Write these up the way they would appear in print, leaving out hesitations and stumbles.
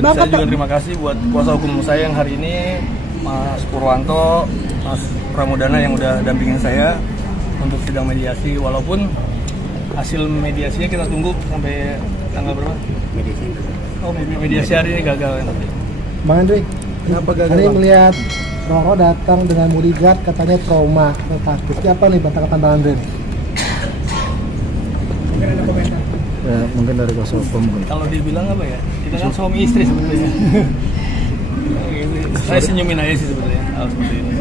Dan saya juga terima kasih buat kuasa hukum saya yang hari ini, Mas Purwanto, Mas Pramudana yang udah dampingin saya untuk sidang mediasi. Walaupun hasil mediasinya kita tunggu sampai tanggal berapa? Mediasi hari ini gagal. Bang Andre, Kenapa gagal? Hari melihat Roro datang dengan bodyguard katanya trauma atau takut. Apa nih tanggapan Bang Andre? Ya, mungkin dari kuasa hukum mungkin. Kalau dibilang apa ya? Kita kan suami istri sebenarnya. Saya senyumin aja sih sebenarnya hal seperti ini.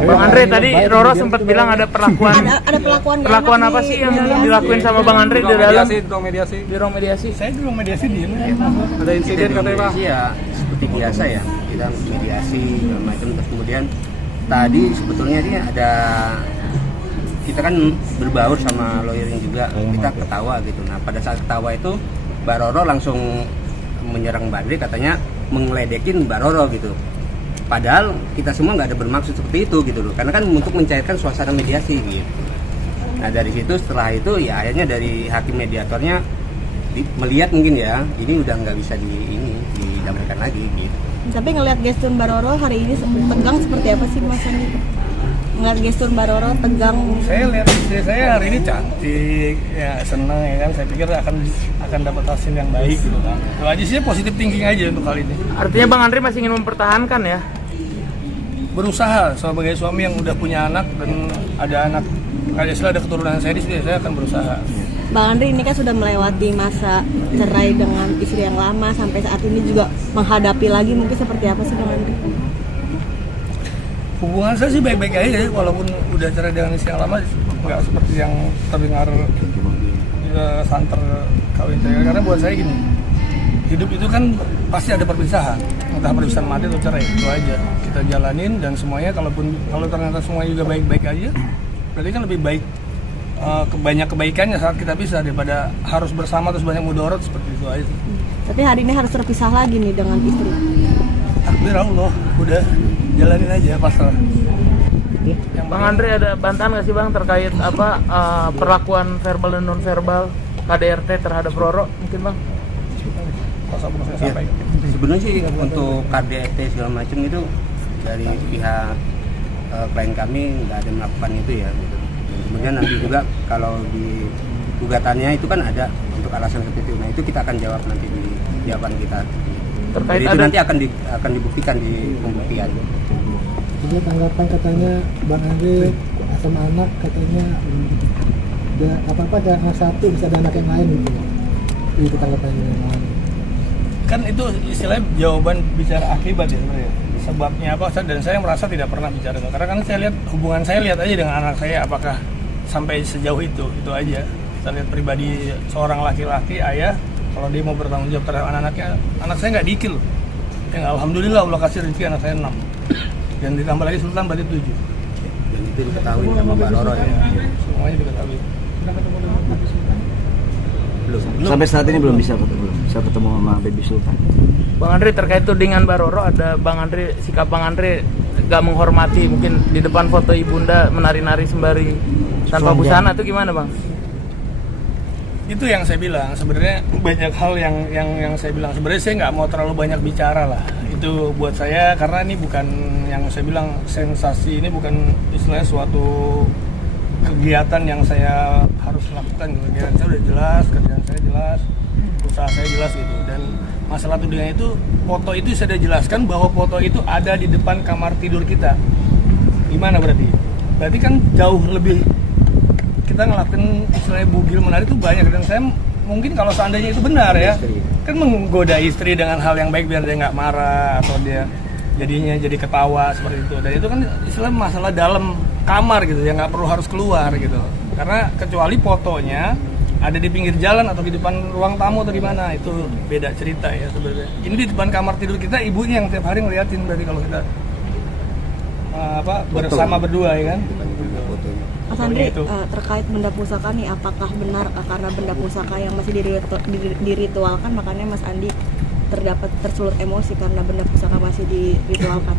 Bang Andre tadi Roro sempat bilang ada perlakuan. Ada Perlakuan apa sih yang dilakuin sama Bang Andre di dalam Di ruang mediasi. Saya di ruang mediasi diem. Ada insiden katanya Pak? Ya seperti biasa ya, kita mediasi segala macam. Terus kemudian tadi sebetulnya dia ada, kita kan berbaur sama lawyernya juga, kita ketawa gitu. Nah pada saat ketawa itu Mbak Roro langsung menyerang Mbak Andre, katanya mengeledekin Mbak Roro gitu. Padahal kita semua nggak ada bermaksud seperti itu gitu loh, karena kan untuk mencairkan suasana mediasi gitu. Nah dari situ, setelah itu ya akhirnya dari hakim mediatornya melihat mungkin ya ini udah nggak bisa didamaikan lagi gitu. Tapi ngelihat gestur Mbak Roro hari ini tegang seperti apa sih Mas Andi? Ngelihat gestur Mbak Roro tegang. Saya lihat istri saya hari ini cantik, ya senang ya kan. Saya pikir akan dapat hasil yang baik gitu kan. Itu aja sih, positif thinking aja untuk kali ini. Artinya Bang Andre masih ingin mempertahankan ya? Berusaha sebagai suami yang udah punya anak dan ada anak, kalau ada keturunan saya di sini, saya akan berusaha. Bang Andre ini kan sudah melewati masa cerai dengan istri yang lama, sampai saat ini juga menghadapi lagi, mungkin seperti apa sih Bang Andre? Hubungan saya sih baik-baik aja, walaupun udah cerai dengan istri yang lama, nggak seperti yang terdengar santer kawin saya. Karena buat saya gini, hidup itu kan pasti ada perpisahan, entah perpisahan mati atau cerai, itu aja kita jalanin. Dan semuanya kalau ternyata semuanya juga baik-baik aja, berarti kan lebih baik banyak kebaikannya saat kita pisah daripada harus bersama terus banyak mudorot, seperti itu aja. Tapi hari ini harus terpisah lagi nih dengan istri. Takdir Allah, udah jalanin aja pasrah. Bang Andre ada bantahan nggak sih Bang terkait perlakuan verbal dan non verbal KDRT terhadap Roro mungkin Bang? Ya, sebenarnya sih untuk KDRT segala macam itu dari pihak klien kami nggak ada melakukan itu ya gitu. Dan kemudian nanti juga kalau di gugatannya itu kan ada untuk alasan seperti itu. Nah itu kita akan jawab nanti di jawaban kita. Terkait jadi itu nanti akan dibuktikan di pembuktian. Jadi tanggapan katanya Bang Andre sama anak katanya ada apa-apa ada anak satu bisa ada anak yang lain gitu. Itu tanggapannya yang lain. Kan itu istilahnya jawaban bicara akibat ya sebenarnya. Sebabnya apa, dan saya merasa tidak pernah bicara itu. Karena kan saya lihat hubungan saya lihat aja dengan anak saya apakah sampai sejauh itu aja. Kita lihat pribadi seorang laki-laki ayah, kalau dia mau bertanggung jawab terhadap anak-anaknya, anak saya nggak dikil. Ya, alhamdulillah Allah kasih rezeki anak saya 6. Dan ditambah lagi Sultan berarti 7. Dan itu diketahui sama Mbak Roro ya. Semuanya diketahui. Belum. Sampai saat ini belum bisa ketemu sama Baby Sultan. Bang Andre terkait tudingan Mbak Roro, ada sikap Bang Andre gak menghormati mungkin di depan foto ibunda menari-nari sembari tanpa busana itu gimana Bang? Itu yang saya bilang, sebenarnya banyak hal yang saya bilang, sebenarnya saya nggak mau terlalu banyak bicara lah. Itu buat saya, karena ini bukan yang saya bilang sensasi, ini bukan istilahnya suatu kegiatan yang saya harus lakukan. Kegiatan saya udah jelas, kerjaan saya jelas, usaha saya jelas gitu. Dan masalah tudingan itu, foto itu saya sudah jelaskan bahwa foto itu ada di depan kamar tidur kita. Gimana berarti? Berarti kan jauh lebih kita ngelakuin istilahnya bugil menari itu banyak. Dan saya mungkin kalau seandainya itu benar ya, kan menggoda istri dengan hal yang baik biar dia nggak marah atau dia jadinya jadi ketawa seperti itu. Dan itu kan istilahnya masalah dalam kamar gitu, yang nggak perlu harus keluar gitu. Karena kecuali fotonya ada di pinggir jalan atau di depan ruang tamu atau di mana, itu beda cerita ya sebenarnya. Ini di depan kamar tidur kita, ibunya yang tiap hari ngeliatin, berarti kalau kita bersama berdua ya kan. Mas Andre, terkait benda pusaka nih, apakah benar karena benda pusaka yang masih diritualkan makanya Mas Andi tersulut emosi karena benda pusaka masih diritualkan?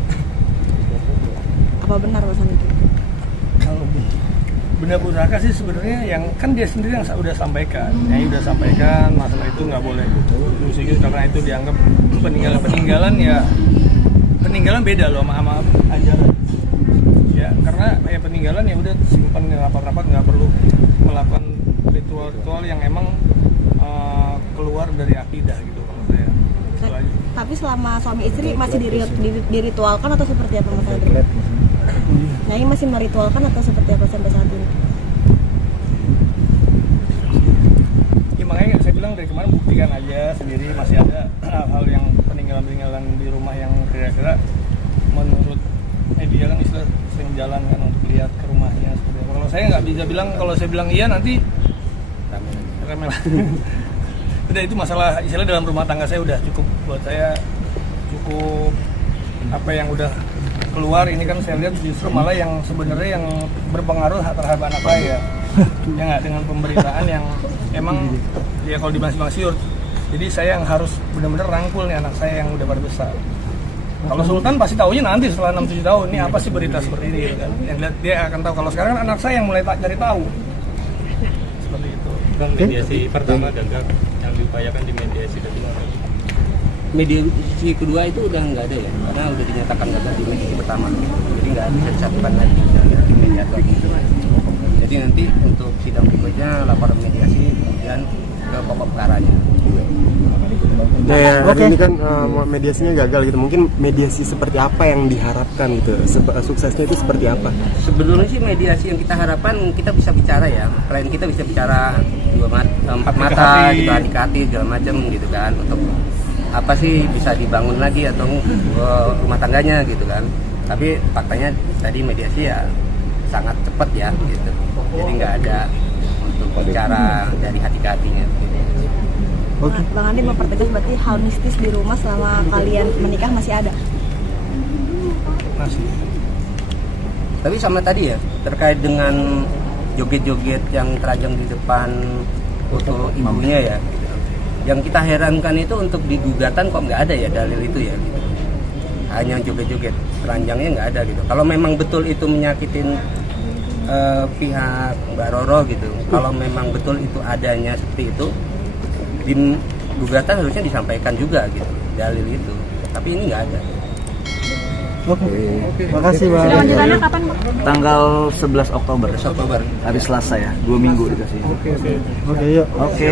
Apa benar Mas Andi? Kalau benda pusaka sih sebenarnya yang kan dia sendiri yang udah sampaikan, masalah itu nggak boleh musik karena itu dianggap peninggalan ya, peninggalan beda loh sama ajaran ya, karena ya peninggalan ya udah simpan rapat-rapat, nggak perlu melakukan ritual-ritual yang emang keluar dari akidah gitu kalau saya. Itu aja. Tapi selama suami istri masih diritualkan atau seperti apa Mas Andri? Nah ini masih meritualkan atau seperti apa sampai saat ini? Ya makanya saya bilang dari kemarin buktikan aja sendiri, masih ada hal-hal yang peninggalan-peninggalan di rumah yang kira-kira menurut media kan istilah sering jalan kan untuk lihat ke rumahnya seperti apa. Kalau saya nggak bisa bilang, kalau saya bilang iya nanti rame lah. Udah itu masalah istilah dalam rumah tangga saya udah cukup buat saya, cukup apa yang udah keluar ini kan saya lihat justru malah yang sebenarnya yang berpengaruh terhadap anak saya ya nggak, dengan pemberitaan yang emang ya kalau dibahas siur, jadi saya yang harus benar-benar rangkul nih anak saya yang udah pada besar. Kalau Sultan pasti taunya nanti setelah 6-7 tahun ini apa sih berita seperti ini gitu kan, yang lihat dia akan tahu. Kalau sekarang kan anak saya yang mulai cari tahu seperti itu. Bang, mediasi pertama gagal, yang diupayakan di mediasi kedua. Mediasi kedua itu udah nggak ada ya, karena udah dinyatakan gagal di mediasi pertama, jadi nggak bisa disatukan lagi di mediator gitu. Jadi nanti untuk sidang berikutnya laporan mediasi, kemudian ke pokok perkaranya. Ya, hari ini kan mediasinya gagal gitu. Mungkin mediasi seperti apa yang diharapkan gitu? Suksesnya itu seperti apa? Sebenarnya sih mediasi yang kita harapkan, kita bisa bicara ya, klien kita bisa bicara empat mata gitu, hati-hati segala macam gitu kan, untuk apa sih bisa dibangun lagi atau rumah tangganya gitu kan. Tapi faktanya tadi mediasi ya sangat cepat ya gitu, jadi nggak ada untuk bicara dari hati ke hatinya gitu. Bang Andi mempertegas berarti hal mistis di rumah selama kalian menikah masih ada? Masih. Tapi sama tadi ya, terkait dengan joget-joget yang terajang di depan foto ibunya ya, yang kita herankan itu untuk di gugatan kok nggak ada ya dalil itu ya gitu. Hanya joget-joget, teranjangnya nggak ada gitu. Kalau memang betul itu menyakitin pihak Mbak Roro gitu, kalau memang betul itu adanya seperti itu, di gugatan harusnya disampaikan juga gitu dalil itu, tapi ini nggak ada. Oke. Makasih Bang. Lanjutannya kapan Bang? Tanggal 11 Oktober. Oktober Hari Selasa ya, 2 minggu dikasih. Oke, yuk. Oke.